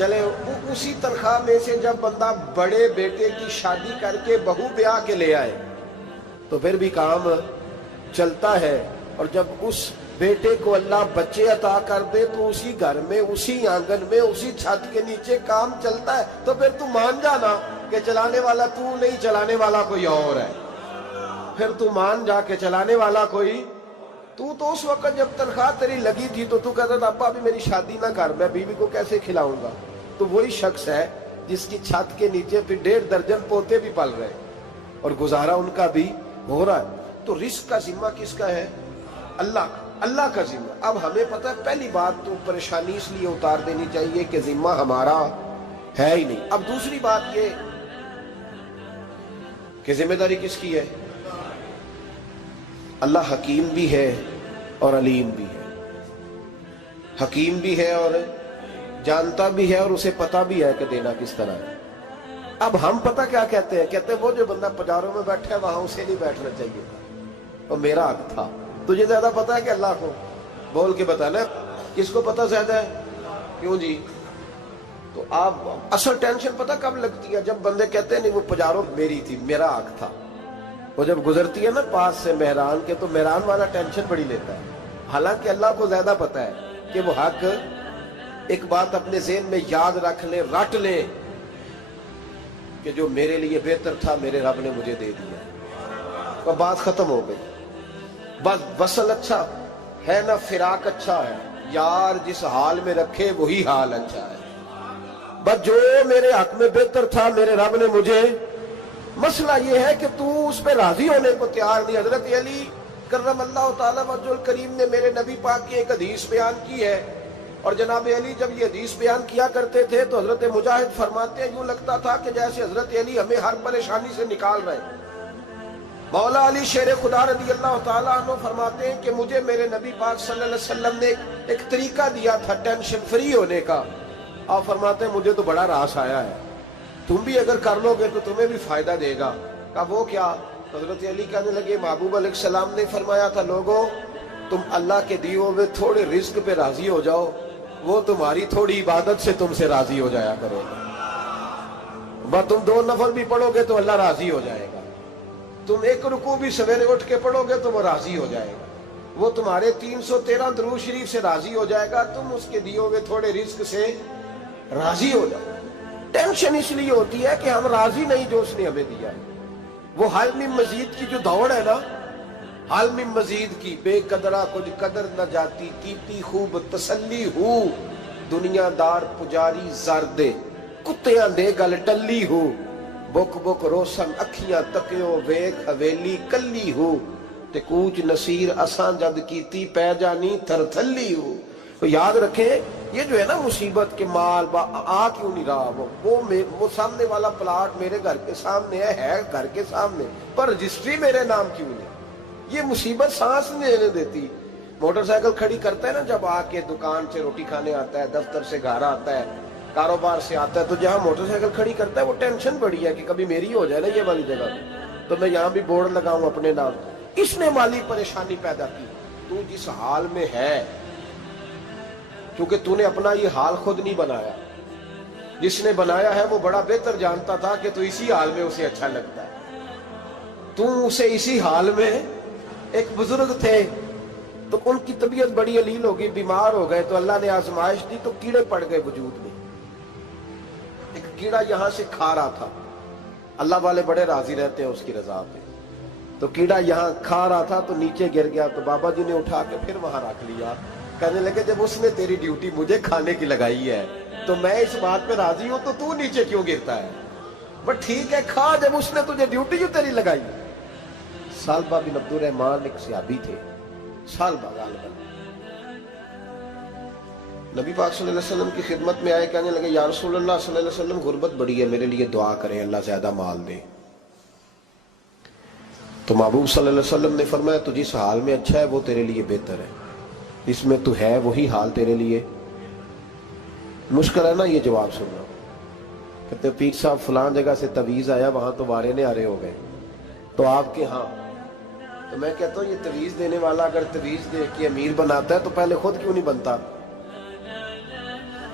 چلے اسی تنخواہ میں سے جب بندہ بڑے بیٹے کی شادی کر کے بہو بیاہ کے لے آئے تو پھر بھی کام چلتا ہے، اور جب اس بیٹے کو اللہ بچے عطا کر دے تو اسی گھر میں، اسی آنگن میں، اسی چھت کے نیچے کام چلتا ہے، تو پھر تو مان جانا کہ چلانے والا تو نہیں، چلانے والا کوئی اور ہے۔ پھر تو مان جا کے چلانے والا کوئی تو اس وقت جب تنخواہ تیری لگی تھی تو کہتا تھا ابا ابھی میری شادی نہ کر، میں بیوی کو کیسے کھلاؤں گا؟ تو وہی شخص ہے جس کی چھت کے نیچے پھر 1.5 درجن پوتے بھی پل رہے اور گزارا ان کا بھی ہو رہا ہے۔ تو رزق کا ذمہ کس کا ہے؟ اللہ کا، اللہ کا ذمہ۔ اب ہمیں پتہ ہے پہلی بات تو پریشانی اس لیے اتار دینی چاہیے کہ ذمہ ہمارا ہے ہی نہیں۔ اب دوسری بات یہ کہ ذمہ داری کس کی ہے؟ اللہ حکیم بھی ہے اور علیم بھی ہے، حکیم بھی ہے اور جانتا بھی ہے اور اسے پتہ بھی ہے کہ دینا کس طرح ہے۔ اب ہم پتہ کیا کہتے ہیں؟ کہتے ہیں وہ جو بندہ پجاروں میں بیٹھا ہے وہاں اسے نہیں بیٹھنا چاہیے تھا، اور میرا حق تھا۔ تجھے زیادہ پتہ ہے کہ اللہ کو؟ بول کے بتانا کس کو پتہ زیادہ ہے؟ کیوں جی؟ تو آپ اصل ٹینشن پتہ کب لگتی ہے؟ جب بندے کہتے ہیں نہیں وہ پجاروں میری تھی، میرا حق تھا۔ وہ جب گزرتی ہے نا پاس سے مہران کے تو مہران والا ٹینشن بڑی لیتا ہے، حالانکہ اللہ کو زیادہ پتہ ہے کہ وہ حق۔ ایک بات اپنے ذہن میں یاد رکھ لیں، رٹ لیں کہ جو میرے لیے بہتر تھا میرے رب نے مجھے دے دیا، اور بات ختم ہو گئی۔ بس وصل اچھا ہے نہ فراق اچھا ہے، یار جس حال میں رکھے وہی حال اچھا ہے۔ بس جو میرے حق میں بہتر تھا میرے رب نے مجھے، مسئلہ یہ ہے کہ تو اس پہ راضی ہونے کو تیار نہیں۔ حضرت علی کرم اللہ تعالیٰ وجہ الکریم نے میرے نبی پاک کی ایک حدیث بیان کی ہے، اور جناب علی جب یہ حدیث بیان کیا کرتے تھے تو حضرت مجاہد فرماتے ہیں یوں لگتا تھا کہ جیسے حضرت علی ہمیں ہر پریشانی سے نکال رہے ہیں۔ مولا علی شیر خدا رضی اللہ تعالیٰ عنہ فرماتے ہیں کہ مجھے میرے نبی پاک صلی اللہ علیہ وسلم نے ایک طریقہ دیا تھا ٹینشن فری ہونے کا۔ آپ فرماتے ہیں مجھے تو بڑا راس آیا ہے، تم بھی اگر کر لو گے تو تمہیں بھی فائدہ دے گا۔ کہا وہ کیا؟ حضرت علی کہنے لگے محبوب علیہ السلام نے فرمایا تھا لوگوں تم اللہ کے دیے ہوئے تھوڑے رزق پہ راضی ہو جاؤ، وہ تمہاری تھوڑی عبادت سے تم سے راضی ہو جایا کرو گے۔ بس تم 2 نفل بھی پڑھو گے تو اللہ راضی ہو جائے گا، تم 1 رکوع بھی سویرے اٹھ کے پڑھو گے تو وہ راضی ہو جائے گا، وہ تمہارے 313 درود شریف سے راضی ہو جائے گا، تم اس کے دیے ہوئے تھوڑے رزق سے راضی ہو جاؤ۔ ٹینشن اس لیے ہوتی ہے کہ ہم راضی نہیں جو اس نے ہمیں دیا ہے۔ وہ حل میں مزید کی جو دوڑ ہے نا، حل میں مزید کی، بے قدرہ کچھ قدر نہ جاتی، کیتی خوب تسلی ہو، دنیا دار پجاری زردے، کتیاں دے گل ٹلی ہو، بک بک روشن اکھیاں تکیو ویک حویلی کلی ہو، تے کوچ نصیر اساں جد کیتی پہ جانی تھر تھلی ہو۔ تو یاد رکھیں یہ جو ہے نا مصیبت کے مال آ کیوں نہیں رہا، وہ سامنے والا پلاٹ میرے گھر کے سامنے ہے گھر کے سامنے، پر رجسٹری میرے نام کیوں نہیں؟ یہ مصیبت سانس نہیں لینے دیتی۔ موٹر سائیکل کھڑی کرتا ہے نا جب آ کے دکان سے روٹی کھانے آتا ہے، دفتر سے گھر آتا ہے، کاروبار سے آتا ہے، تو جہاں موٹر سائیکل کھڑی کرتا ہے وہ ٹینشن بڑی ہے کہ کبھی میری ہو جائے نا یہ والی جگہ، تو میں یہاں بھی بورڈ لگاؤں اپنے نام۔ اس نے مالی پریشانی پیدا کی۔ تو جس حال میں ہے، کیونکہ تو نے اپنا یہ حال خود نہیں بنایا، جس نے بنایا ہے وہ بڑا بہتر جانتا تھا کہ تو اسی حال میں اسے اچھا لگتا ہے۔ تو اسے اسی حال میں، ایک بزرگ تھے تو ان کی طبیعت بڑی علیل ہو گئی، بیمار ہو گئے، تو اللہ نے آزمائش دی تو کیڑے پڑ گئے وجود میں۔ ایک کیڑا یہاں سے کھا رہا تھا، اللہ والے بڑے راضی رہتے ہیں اس کی رضا پہ، تو کیڑا یہاں کھا رہا تھا تو نیچے گر گیا، تو بابا جی نے اٹھا کے پھر وہاں رکھ لیا، کہنے لگے جب اس نے تیری ڈیوٹی مجھے کھانے کی لگائی ہے تو میں اس بات پہ راضی ہوں، تو نیچے کیوں گرتا ہے؟ بس ٹھیک ہے کھا، جب اس نے تجھے ڈیوٹی جو تیری لگائی۔ سالبہ بن عبد الرحمن ایک صحابی تھے، سالبہ غالباً، نبی پاک صلی اللہ علیہ وسلم کی خدمت میں آئے، کہنے لگے یا رسول اللہ صلی اللہ علیہ وسلم غربت بڑی ہے، میرے لیے دعا کریں اللہ زیادہ مال دے۔ تو محبوب صلی اللہ علیہ وسلم نے فرمایا تو جس حال میں اچھا ہے وہ تیرے لیے بہتر ہے، اس میں تو ہے وہی حال تیرے لیے۔ مشکل ہے نا یہ جواب سننا؟ کہتے پیر صاحب فلان جگہ سے تویز آیا، وہاں تو وارے نے آرے ہو گئے، تو آپ کے ہاں؟ تو میں کہتا ہوں یہ تویز دینے والا اگر تویز دے کے امیر بناتا ہے تو پہلے خود کیوں نہیں بنتا؟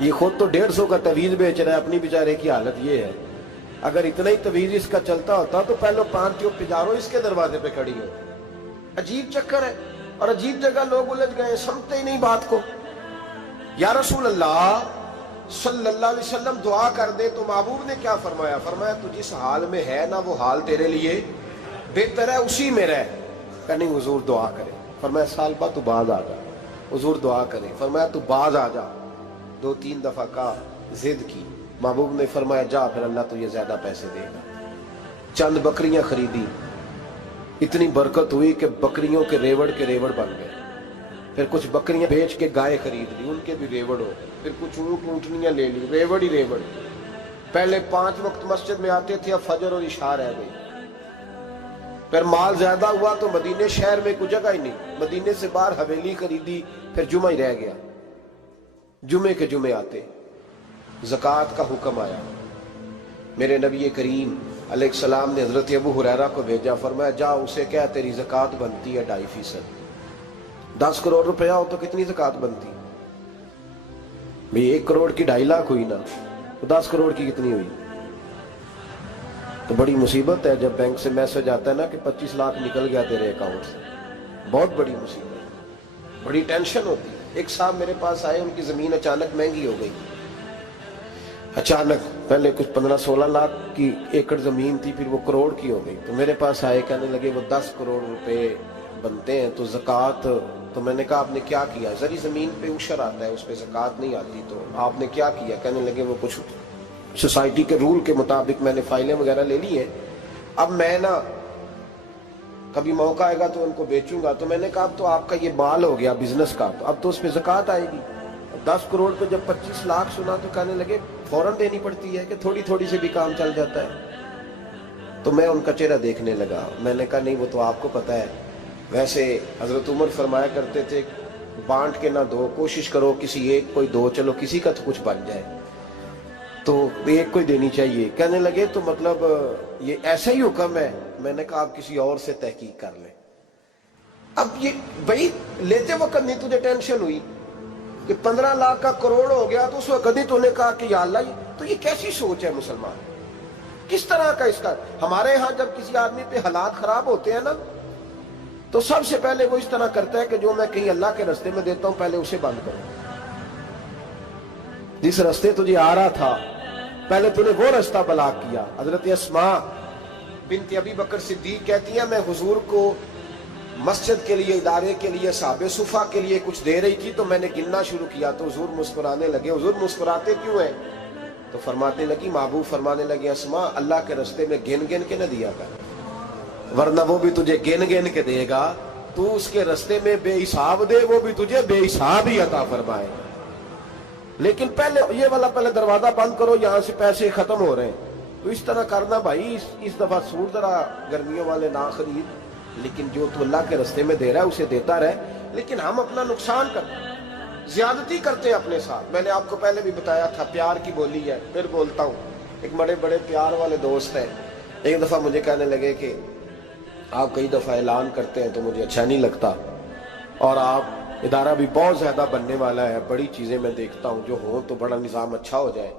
یہ خود تو 150 کا تویز بیچ رہا ہے، اپنی بیچارے کی حالت یہ ہے۔ اگر اتنا ہی تویز اس کا چلتا ہوتا تو پہلے 5 پجاروں اس کے دروازے پہ کھڑی ہو۔ عجیب چکر ہے اور عجیب جگہ لوگ الجھ گئے، سمجھتے ہی نہیں بات کو۔ یا رسول اللہ صلی اللہ علیہ وسلم دعا کر دے تو محبوب نے کیا فرمایا؟ فرمایا تو جس حال میں ہے نا وہ حال تیرے لیے بہتر ہے، اسی میں رہ۔ کہ نہیں حضور دعا کرے۔ فرمایا سال بعد تو باز آ جا۔ حضور دعا کرے۔ فرمایا تو باز آ جا۔ 2-3 دفعہ کا ضد کی، محبوب نے فرمایا جا، پھر اللہ تجھے زیادہ پیسے دے گا۔ چند بکریاں خریدی، اتنی برکت ہوئی کہ بکریوں کے ریوڑ بن گئے۔ پھر کچھ بکریاں بیچ کے گائے خرید لی، ان کے بھی ریوڑ ہو۔ پھر کچھ اونٹ اونٹنیاں لے لی، ریوڑ ہی ریوڑ۔ پہلے 5 وقت مسجد میں آتے تھے، اب فجر اور عشاء رہ گئی۔ پھر مال زیادہ ہوا تو مدینے شہر میں کوئی جگہ ہی نہیں، مدینے سے باہر حویلی خریدی، پھر جمعہ ہی رہ گیا۔ جمعے کے جمعے آتے، زکوٰۃ کا حکم آیا۔ میرے نبی کریم علیہ السلام نے حضرت ابو ہریرہ کو بھیجا، فرمایا جا اسے کہہ تیری زکوٰۃ بنتی ہے 2.5%۔ 10 کروڑ روپیہ ہو تو کتنی زکوٰۃ بنتی؟ بھئی 1 کروڑ کی 2.5 لاکھ ہوئی نا، تو 10 کروڑ کی کتنی ہوئی؟ تو بڑی مصیبت ہے جب بینک سے میسج آتا ہے نا کہ 25 لاکھ نکل گیا تیرے اکاؤنٹ سے، بہت بڑی مصیبت، بڑی ٹینشن ہوتی ہے۔ ایک صاحب میرے پاس آئے، ان کی زمین اچانک مہنگی ہو گئی، اچانک پہلے کچھ 15-16 لاکھ کی ایکڑ زمین تھی، پھر وہ کروڑ کی ہو گئی۔ تو میرے پاس آئے، کہنے لگے وہ 10 کروڑ روپے بنتے ہیں تو زکوٰۃ، تو میں نے کہا آپ نے کیا کیا؟ زری زمین پہ عشر آتا ہے، اس پہ زکوٰۃ نہیں آتی، تو آپ نے کیا کیا؟ کہنے لگے وہ کچھ سوسائٹی کے رول کے مطابق میں نے فائلیں وغیرہ لے لی ہیں، اب میں نا کبھی موقع آئے گا تو ان کو بیچوں گا۔ تو میں نے کہا اب تو آپ کا یہ مال ہو گیا بزنس کا، تو اب تو اس پہ زکوٰۃ آئے گی۔ 10 کروڑ پہ جب 25 لاکھ سنا تو کہنے لگے فوراً دینی پڑتی ہے کہ تھوڑی تھوڑی سے بھی کام چل جاتا ہے؟ تو میں ان کا چہرہ دیکھنے لگا، میں نے کہا نہیں وہ تو آپ کو پتہ ہے، ویسے حضرت عمر فرمایا کرتے تھے بانٹ کے نہ دو، کوشش کرو کسی ایک کوئی دو، چلو کسی کا تو کچھ بن جائے، تو ایک کوئی دینی چاہیے۔ کہنے لگے تو مطلب یہ ایسا ہی حکم ہے؟ میں نے کہا آپ کسی اور سے تحقیق کر لیں۔ اب یہ بھائی لیتے وقت نہیں تجھے ٹینشن ہوئی کہ 15 لاکھ کا کروڑ ہو گیا، تو اس وقت کبھی تو نے کہا کہ یا اللہ، تو یہ کیسی سوچ ہے مسلمان؟ کس طرح کا اس کا؟ ہمارے ہاں جب کسی آدمی پہ حالات خراب ہوتے ہیں نا تو سب سے پہلے وہ اس طرح کرتا ہے کہ جو میں کہیں اللہ کے رستے میں دیتا ہوں پہلے اسے بند کروں۔ جس رستے تجھے آ رہا تھا پہلے تو نے وہ رستہ بلاک کیا۔ حضرت اسماء بنت ابی بکر صدیق کہتی ہیں میں حضور کو مسجد کے لیے، ادارے کے لیے، صحابہ صفہ کے لیے کچھ دے رہی تھی، تو میں نے گننا شروع کیا تو حضور مسکرانے لگے۔ حضور مسکراتے کیوں ہیں؟ تو فرمانے لگی، محبوب فرمانے لگے اسماء اللہ کے رستے میں گن گن کے نہ دیا کر، ورنہ وہ بھی تجھے گن گن کے دے گا، تو اس کے رستے میں بے حساب دے، وہ بھی تجھے بے حساب ہی عطا فرمائے۔ لیکن پہلے یہ والا پہلے دروازہ بند کرو، یہاں سے پیسے ختم ہو رہے ہیں، تو اس طرح کرنا بھائی۔ اس دفعہ سوٹ ذرا گرمیوں والے نہ خرید، لیکن جو تو اللہ کے رستے میں دے رہا ہے اسے دیتا رہے۔ لیکن ہم اپنا نقصان کرتے ہیں، زیادتی کرتے ہیں اپنے ساتھ۔ میں نے آپ کو پہلے بھی بتایا تھا پیار کی بولی ہے، پھر بولتا ہوں۔ ایک بڑے بڑے پیار والے دوست ہیں، ایک دفعہ مجھے کہنے لگے کہ آپ کئی دفعہ اعلان کرتے ہیں تو مجھے اچھا نہیں لگتا، اور آپ ادارہ بھی بہت زیادہ بننے والا ہے، بڑی چیزیں میں دیکھتا ہوں جو ہوں تو بڑا نظام اچھا ہو جائے،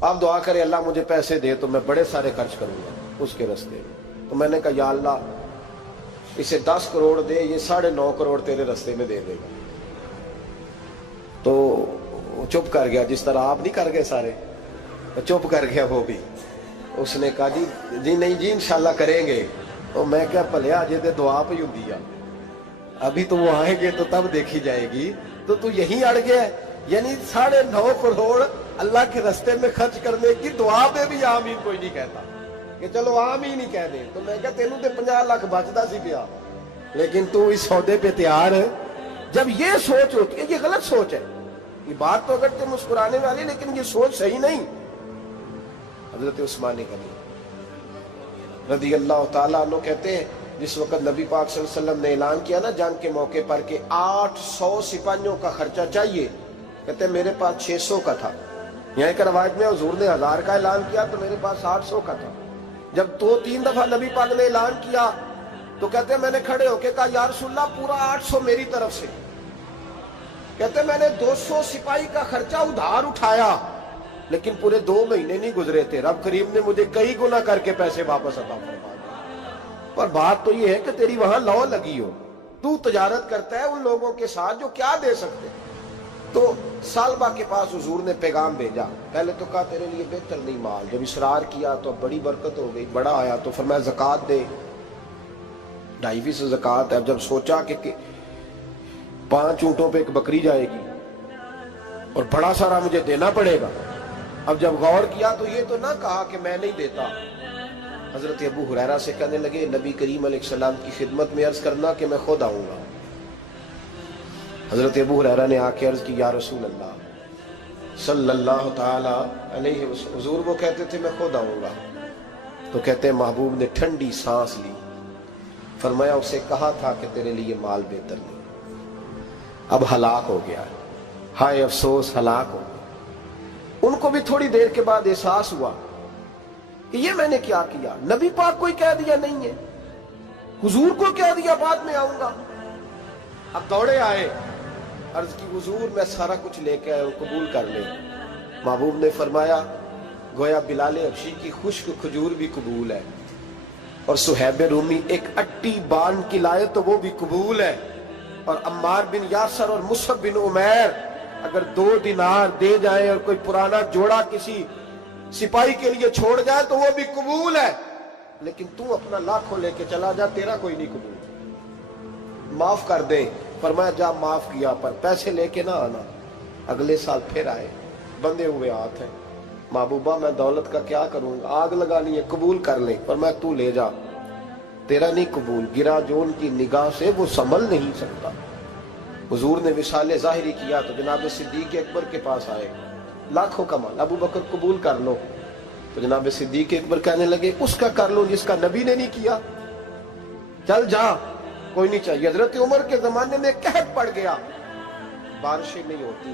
آپ دعا کریں اللہ مجھے پیسے دے تو میں بڑے سارے خرچ کروں گا اس کے راستے میں۔ تو میں نے کہا یا اللہ اسے 10 کروڑ دے، یہ 9.5 کروڑ تیرے راستے میں دے دے گا۔ تو چپ کر گیا، جس طرح آپ نہیں کر گئے سارے، چپ کر گیا وہ بھی۔ اس نے کہا جی نہیں جی انشاءاللہ کریں گے۔ تو میں کیا پلیا جی دعا پہ ہوں دیا، ابھی تو وہ آئیں گے تو تب دیکھی جائے گی، تو یہیں اڑ گیا ہے۔ یعنی 9.5 کروڑ اللہ کے راستے میں خرچ کرنے کی دعا پہ بھی آمین کوئی نہیں کہتا کہ چلو آمین ہی کہہ دیں۔ تو میں کہا تینوں تے 50 لاکھ بچتا سی پیا، لیکن تو اس سودے پہ تیار ہے۔ جب یہ سوچ ہوتی ہے، یہ غلط سوچ ہے، یہ بات تو اگر تے مسکرانے والی، لیکن یہ سوچ صحیح نہیں۔ حضرت عثمان غنی رضی اللہ تعالیٰ عنہ کہتے ہیں جس وقت نبی پاک صلی اللہ علیہ وسلم نے اعلان کیا نا جنگ کے موقع پر کہ 800 سپاہیوں کا خرچہ چاہیے، کہتے ہیں میرے پاس 600 کا تھا۔ یہاں ایک روایت میں حضور نے 1000 کا اعلان کیا تو میرے پاس 800 کا تھا۔ جب 2-3 دفعہ نبی پاک نے اعلان کیا تو کہتے ہیں میں نے کھڑے ہو کے کہا یا رسول اللہ پورا 800 میری طرف سے۔ کہتے میں نے 200 سپاہی کا خرچہ ادھار اٹھایا لیکن پورے 2 مہینے نہیں گزرے تھے، رب کریم نے مجھے کئی گنا کر کے پیسے واپس عطا فرما دیے۔ پر بات تو یہ ہے کہ تیری وہاں لو لگی ہو، تو تجارت کرتا ہے ان لوگوں کے ساتھ جو کیا دے سکتے۔ تو سالبہ کے پاس حضور نے پیغام بھیجا، پہلے تو کہا تیرے لیے بہتر نہیں مال، جب اصرار کیا تو اب بڑی برکت ہو گئی، بڑا آیا تو فرمایا زکوٰۃ دے، 2.5% زکوٰۃ ہے۔ اب جب سوچا کہ 5 اونٹوں پہ ایک بکری جائے گی اور بڑا سارا مجھے دینا پڑے گا، اب جب غور کیا تو یہ تو نہ کہا کہ میں نہیں دیتا۔ حضرت ابو ہریرہ سے کہنے لگے نبی کریم علیہ السلام کی خدمت میں عرض کرنا کہ میں خود آؤں گا۔ حضرت ابو ہریرہ نے آ کے عرض کی یا رسول اللہ صلی اللہ تعالی علیہ وسلم، حضور وہ کہتے تھے میں خود آؤں گا، تو کہتے ہیں محبوب نے ٹھنڈی سانس لی، فرمایا اسے کہا تھا کہ تیرے لیے مال بہتر نہیں، اب ہلاک ہو گیا، ہائے افسوس ہلاک ہو گیا۔ ان کو بھی تھوڑی دیر کے بعد احساس ہوا کہ یہ میں نے کیا کیا، نبی پاک کو ہی کہہ دیا نہیں ہے، حضور کو کہہ دیا بعد میں آؤں گا۔ اب دوڑے آئے، عرض کی حضور میں سارا کچھ لے کے آیا ہوں، قبول کر لیں۔ محبوب نے فرمایا گویا بلال حبشی کی خشک کھجور بھی قبول ہے، اور صہیب رومی ایک اٹی باندھ کی لائے تو وہ بھی قبول ہے، اور عمار بن یاسر اور مصعب بن عمیر اگر 2 دینار دے جائیں اور کوئی پرانا جوڑا کسی سپاہی کے لیے چھوڑ جائے تو وہ بھی قبول ہے، لیکن تو اپنا لاکھوں لے کے چلا جا، تیرا کوئی نہیں قبول، معاف کر دے۔ فرمایا جا معاف کیا، پر پیسے لے کے نہ آنا۔ اگلے سال پھر آئے، بندے ہوئے ہاتھ ہیں، محبوبہ میں دولت کا کیا کروں گا، آگ لگانی ہے، قبول کر لیں۔ فرمایا تو لے جا، تیرا نہیں قبول، گرا جو ان کی نگاہ سے وہ سنبھل نہیں سکتا۔ حضور نے وصال ظاہری کیا تو جناب صدیق اکبر کے پاس آئے، لاکھوں کا مال، ابو بکر قبول کر لو، تو جناب صدیق اکبر کہنے لگے اس کا کر لو جس کا نبی نے نہیں کیا، چل جا کوئی نہیں چاہیے۔ حضرت عمر کے زمانے میں قحط پڑ گیا، بارشیں نہیں ہوتی،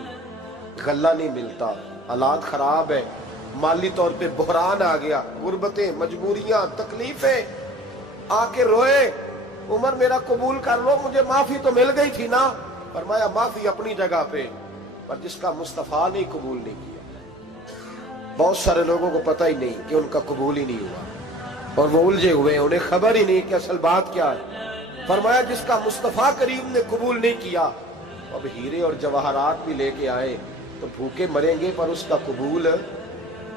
غلہ نہیں ملتا، حالات خراب ہے، مالی طور پہ بحران آ گیا، غربتیں، مجبوریاں، تکلیفیں، آ کے روئے، عمر میرا قبول کر لو، مجھے معافی تو مل گئی تھی نا۔ فرمایا معافی اپنی جگہ پہ، پر جس کا مصطفیٰ نے قبول نہیں کیا۔ بہت سارے لوگوں کو پتہ ہی نہیں کہ ان کا قبول ہی نہیں ہوا، اور وہ الجھے ہوئے ہیں، انہیں خبر ہی نہیں کہ اصل بات کیا ہے۔ فرمایا جس کا مصطفیٰ کریم نے قبول نہیں کیا، اب ہیرے اور جواہرات بھی لے کے آئے تو بھوکے مریں گے، پر اس کا قبول،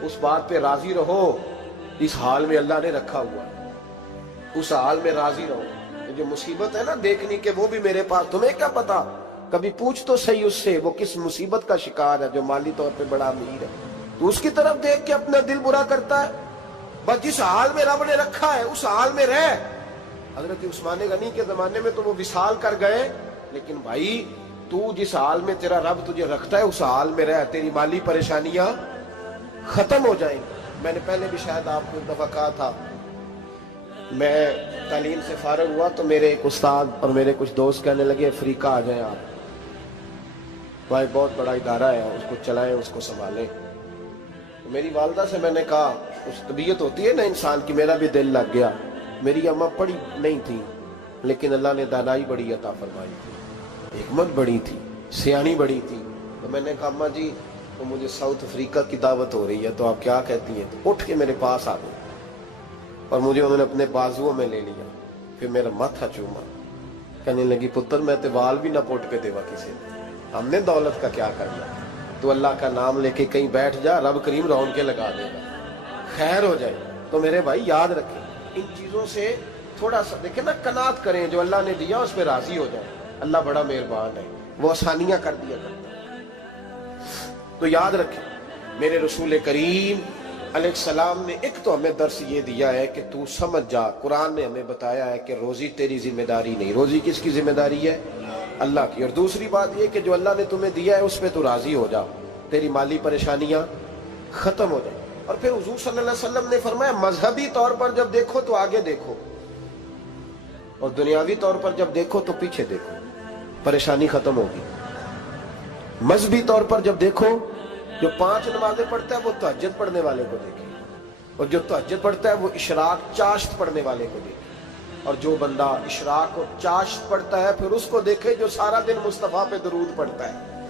اس بات پہ راضی رہو، اس حال میں اللہ نے رکھا ہوا ہے، اس حال میں راضی رہو۔ یہ جو مصیبت ہے نا دیکھنی کہ وہ بھی میرے پاس، تمہیں کیا پتا، کبھی پوچھ تو صحیح اس سے وہ کس مصیبت کا شکار ہے، جو مالی طور پہ بڑا امیر ہے، تو اس کی طرف دیکھ کے اپنا دل برا کرتا ہے۔ بس جس حال میں رب نے رکھا ہے اس حال میں رہ۔ حضرت عثمان غنی کے زمانے میں تو وہ وصال کر گئے، لیکن بھائی تو جس حال میں تیرا رب تجھے رکھتا ہے اس حال میں رہ، تیری مالی پریشانیاں ختم ہو جائیں گی۔ میں نے پہلے بھی شاید آپ کو ایک دفعہ کہا تھا، میں تعلیم سے فارغ ہوا تو میرے ایک استاد اور میرے کچھ دوست کہنے لگے افریقہ آ جائیں آپ، وہاں بہت بڑا ادارہ ہے، اس کو چلائیں، اس کو سنبھالیں۔ میری والدہ سے میں نے کہا، اس طبیعت ہوتی ہے نا انسان کی، میرا بھی دل لگ گیا۔ میری اماں پڑھی نہیں تھی لیکن اللہ نے دانائی بڑی عطا فرمائی تھی، حکمت بڑی تھی، سیانی بڑی تھی۔ تو میں نے کہا اماں جی وہ مجھے ساؤتھ افریقہ کی دعوت ہو رہی ہے تو آپ کیا کہتی ہیں؟ تو اٹھ کے میرے پاس آ گئی اور مجھے انہوں نے اپنے بازوؤں میں لے لیا، پھر میرا ماتھا چوما، کہنے لگی پتر میں تے وال بھی نہ پوٹ کے دیوا کسی نے، ہم نے دولت کا کیا کرنا، تو اللہ کا نام لے کے کہیں بیٹھ جا، رب کریم رون کے لگا دے گا، خیر ہو جائے۔ تو میرے بھائی یاد رکھیں ان چیزوں سے تھوڑا سا دیکھیں نا، قناعت کریں، جو اللہ نے دیا اس پہ راضی ہو جائیں، اللہ بڑا مہربان ہے، وہ آسانیاں کر دیا کرتا ہے۔ تو یاد رکھیں میرے رسول کریم علیہ السلام نے ایک تو ہمیں درس یہ دیا ہے کہ تو سمجھ جا، قرآن نے ہمیں بتایا ہے کہ روزی تیری ذمہ داری نہیں، روزی کس کی ذمہ داری ہے؟ اللہ کی۔ اور دوسری بات یہ کہ جو اللہ نے تمہیں دیا ہے اس پہ تو راضی ہو جا، تیری مالی پریشانیاں ختم ہو جائیں۔ اور پھر حضور صلی اللہ علیہ وسلم نے فرمایا مذہبی طور پر جب دیکھو تو آگے دیکھو، اور دنیاوی طور پر جب دیکھو تو پیچھے دیکھو، پریشانی ختم ہوگی۔ مذہبی طور پر جب دیکھو، جو 5 نمازیں پڑھتا ہے وہ تہجد پڑھنے والے کو دیکھے، اور جو تہجد پڑھتا ہے وہ اشراق چاشت پڑھنے والے کو دیکھے، اور جو بندہ اشراق اور چاشت پڑھتا ہے پھر اس کو دیکھے جو سارا دن مصطفیٰ پہ درود پڑھتا ہے۔